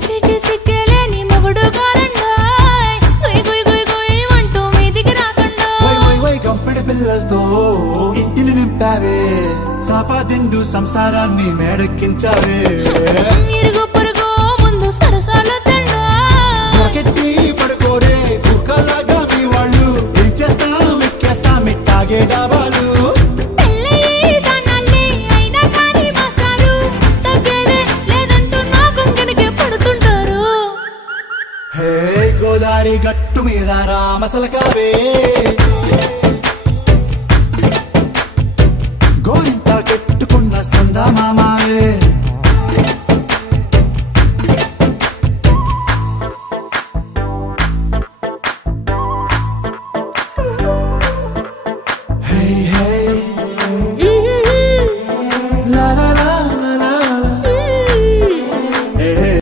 చీచి సిగ్గలేని మొగుడు గారండాయ్ గుయ్ గుయ్ గుయ్ గుయ్ అంటూ మీదికి రాకండా వై వై వై గంపెడి పిల్లలతో ఇంటిని నింపావే సాపాదిండు సంసారాన్ని మేడెక్కించావే ఇరుగు పొరుగు ముందు సరసాలొద్దండా రాకెట్టి పడుకోరే ఊకలాగా మీ వాళ్ళు ఏం చేస్తాం ఎక్కేస్తాం ఇట్టాగే డాబాలు పెళ్ళయి సన్నాళ్ళే అయినా కానీ మాస్తారు తగ్గేదే లేదంటూ నా కొంగనికే పడుతుంటారు హే గోదారి గట్టు మీద రామసలకావే గోరింట కెట్టుకున్న సందా మామ